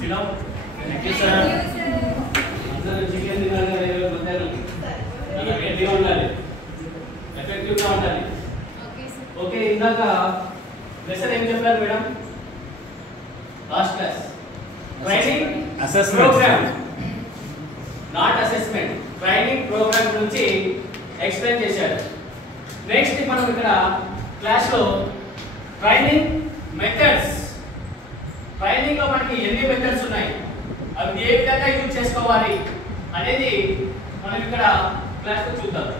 Sit down. Thank you, sir. అందరూ chicken తినాలి కదా ఈరోజు మధ్యాహ్నం. అలా గట్టిగా ఉండాలి. ఎఫెక్టివ్గా ఉండాలి. ఓకే ఇందాక లెసన్ ఏం చెప్పారు madam? Last class training assessment program not assessment training program గురించి ఎక్స్ప్లెయిన్ చేశారు. నెక్స్ట్ మనం ఇక్కడ క్లాస్ లో ట్రైనింగ్ మెథడ్స్ ట్రైనింగ్ లో మనకి ఎన్ని మెథడ్స్ ఉన్నాయి అవి ఏ విధంగా యూజ్ చేసుకోవాలి అనేది మనం ఇక్కడ క్లాస్ లో చూద్దాం.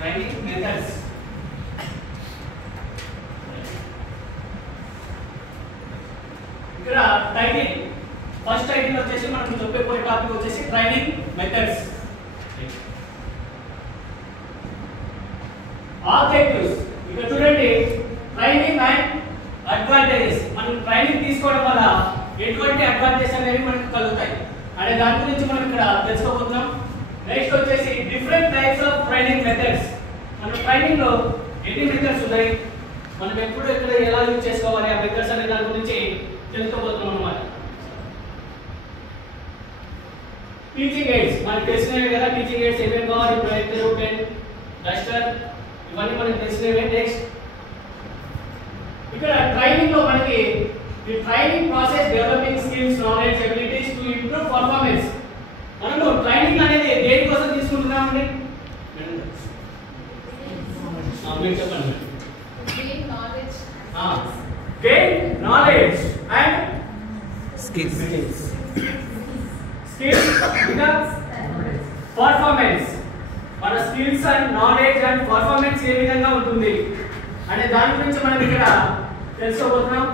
Training methods. ఇక్కడ టైటిల్ ఫస్ట్ టైటిల్ వచ్చేసి మనం చెప్పే టాపిక్ వచ్చేసి ట్రైనింగ్ మెథడ్స్. ఆబ్జెక్టివ్స్ ఇక్కడ చూడండి ట్రైనింగ్ అండ్ అడ్వాంటేజెస్. మనం ట్రైనింగ్ తీసుకోవడం వల్ల ఎటువంటి అడ్వాంటేజెస్ అనేవి మనకు కలుగుతాయి అనే దాని గురించి మనం ఇక్కడ తెలుసుకోబోతున్నాం. నెక్స్ట్ వచ్చేసి different types of training methods. మన ట్రైనింగ్ లో ఎన్ని మెథడ్స్ ఉన్నాయి, మనం ఎప్పుడు ఎక్కడ ఎలా యూజ్ చేసుకోవాలి ఆ మెథడ్స్ అనే దాని గురించి తెలుసుకోబోతున్నాం అన్నమాట. టీచింగ్ ఎయిడ్స్ మనకు తెలిసినవే కదా. టీచింగ్ ఎయిడ్స్ ఏమేమి కావాలి? ప్రొజెక్టర్, పెన్, డస్టర్ ఇవన్నీ మనకు తెలిసినవే. నెక్స్ట్ ఇక్కడ ట్రైనింగ్ లో మనకి the training process developing skills, knowledge, abilities to improve performance. మనము ట్రైనింగ్ అనేది దేని కోసం తీసుకుంటున్నామండి? మీరు చెప్పండి. Gain knowledge and skills. Skills ఇంకా పర్ఫార్మెన్స్. మన skills and knowledge and performance ఏ విధంగా ఉంటుంది అనే దాని గురించి మనం ఇక్కడ తెలుసుకోబోతున్నాం.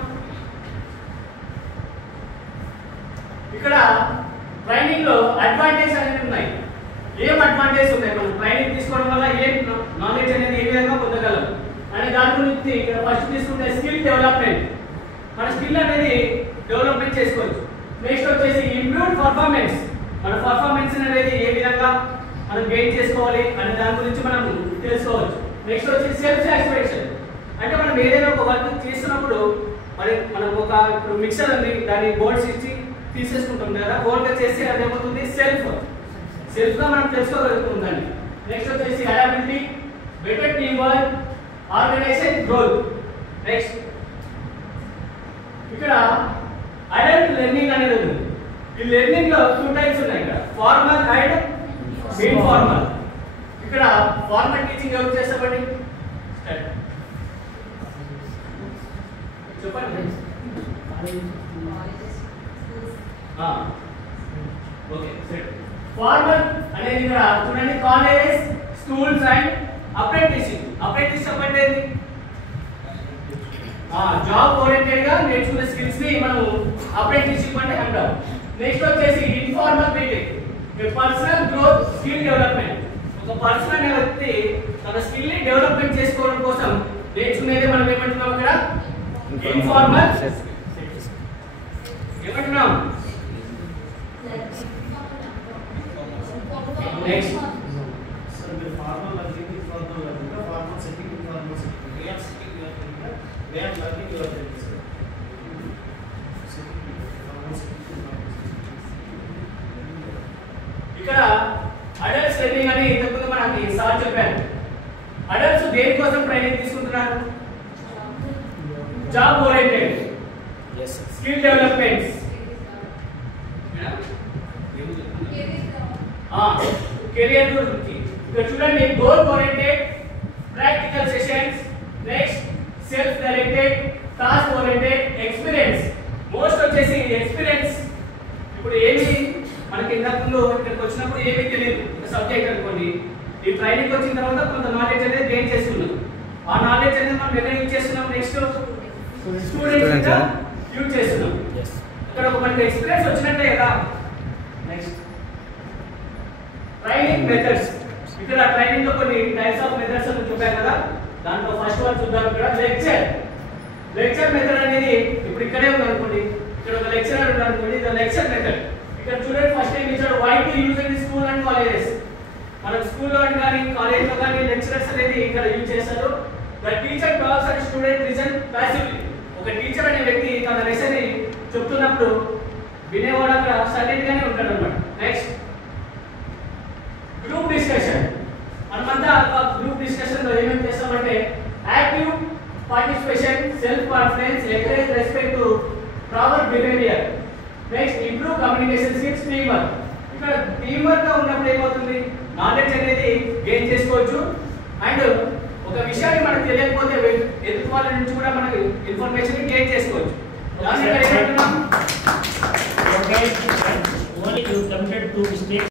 ఇక్కడ ట్రైనింగ్ లో అడ్వాంటేజ్ అనేవి ఉన్నాయి. ఏం అడ్వాంటేజ్ ఉన్నాయి మనం ట్రైనింగ్ తీసుకోవడం వల్ల ఏం నాలెడ్జ్ అనేది ఏ విధంగా పొందగలం అనే దాని గురించి ఇక్కడ ఫస్ట్ తీసుకుంటే స్కిల్ డెవలప్మెంట్. మన స్కిల్ అనేది డెవలప్మెంట్ చేసుకోవచ్చు. నెక్స్ట్ వచ్చేసి ఇంప్రూవ్డ్ పర్ఫార్మెన్స్. మన పర్ఫార్మెన్స్ అనేది ఏ విధంగా మనం గెయిన్ చేసుకోవాలి అనే దాని గురించి మనం తెలుసుకోవచ్చు. నెక్స్ట్ వచ్చేసి సెల్ఫ్ సాటిస్ఫాక్షన్. అంటే మనం ఏదైనా ఒక వర్క్ చేస్తున్నప్పుడు మనం ఒక ఇప్పుడు మిక్సర్ ఉంది, దాన్ని బోల్డ్స్ ఇచ్చి తీసేసుకుంటాం కదా, బోల్డ్ గా చేస్తే అది ఏమవుతుంది? సెల్ఫ్ గా మనం తెలుసుకోగలుగుతుందండి. నెక్స్ట్ వచ్చేసి adaptivity, better team work, organisation, growth. Next ఇక్కడ అడల్ట్ లెర్నింగ్ అనేది ఉంది. ఈ లెర్నింగ్ లో 2 టైప్స్ ఉన్నాయి. ఇక్కడ ఫార్మల్ అండ్ ఇన్ఫార్మల్. ఇక్కడ ఫార్మల్ టీచింగ్ ఎవరు చేస్తామండి? చెప్పండి. ఓకే సరే. ఫార్మల్ అనేది ఇక్కడ చూడండి colleges, schools and apprenticeship. Apprenticeship అంటే ఏంటి? జాబ్ ఓరియంటెడ్ గా నేర్చుకునే స్కిల్స్ ని మనం అప్రెంటిస్షిప్ అంటే అంటాం. నెక్స్ట్ వచ్చేసి informal BTech, personal growth, skill development. ఒక పర్సన్ అనే వ్యక్తి తన స్కిల్ ని డెవలప్మెంట్ చేసుకోవడం కోసం నేర్చుకునేది మనం ఏమంటున్నాం ఇక్కడ? ఇన్ఫార్మల్. ఏమంటున్నాం? Next formal learning, informal learning, formal setting, informal setting, way of setting your learning, way of learning your learning. ఇక్కడ అడల్ట్స్ లెర్నింగ్ అని ఇంతకుముందు మనకి సార్ చెప్పారు. అడల్ట్స్ దేనికోసం ట్రైనింగ్ తీసుకుంటున్నారు? Job oriented, skill developments, career గురించి. ఇక్కడ చూడండి goal oriented, practical sessions, next self directed, task oriented, experience. Most వచ్చేసి ఎక్స్పీరియన్స్. ఇప్పుడు ఏమి మనకి ఇంతకుముందు ఇక్కడికి వచ్చినప్పుడు ఏమీ తెలియదు సబ్జెక్ట్ అనుకోండి, ఈ ట్రైనింగ్ వచ్చిన తర్వాత కొంత నాలెడ్జ్ అనేది గెయిన్ చేస్తున్నాం. ఆ నాలెడ్జ్ అనేది మనం ఎక్కడ యూజ్ చేస్తున్నాం? నెక్స్ట్ స్టూడెంట్స్ యూజ్ చేస్తున్నాం. ఇక్కడ ఒక మనకి ఎక్స్పీరియన్స్ వచ్చినట్టే కదా. Next training methods. ఇక్కడ ట్రైనింగ్ లో కొన్ని టైప్స్ ఆఫ్ మెథడ్స్ అని చెప్పాను కదా. దాంట్లో ఫస్ట్ వన్ చూద్దాం. ఇక్కడ లెక్చర్ మెథడ్ అనేది ఇప్పుడు ఇక్కడే ఉంది అనుకోండి. ఇక్కడ ఒక లెక్చరర్ ఉన్నాడు అనుకోండి, ఇది లెక్చర్ మెథడ్. ఇక్కడ చూడండి ఫస్ట్ టైం ఇచ్చాడు why to use in school and colleges. మన స్కూల్లో కానీ కాలేజ్లో కానీ లెక్చరర్స్ అనేది ఇక్కడ యూజ్ చేస్తారు. The teacher talks and student listen passively. ఒక టీచర్ అనే వ్యక్తి తన లెసన్ ని చెప్తున్నప్పుడు వినేవాడు అక్కడ సైలెంట్ గానే ఉంటాడు అన్నమాట. Next group discussion. మనమంతా గ్రూప్ డిస్కషన్ లో ఏమేమి చేస్తామంటే active participation, self confidence, encourage respect to proper behaviour. Next improve communication skills, team work. ఇక్కడ టీమ్ వర్క్ గా ఉన్నప్పుడు ఏమవుతుంది, నాలెడ్జ్ అనేది గెయిన్ చేసుకోవచ్చు. అండ్ ఒక విషయాన్ని మనకు తెలియకపోతే ఎదుటి వాళ్ళ నుంచి కూడా మనకి ఇన్ఫర్మేషన్ గెయిన్ చేసుకోవచ్చు. Okay, only you committed 2 mistakes.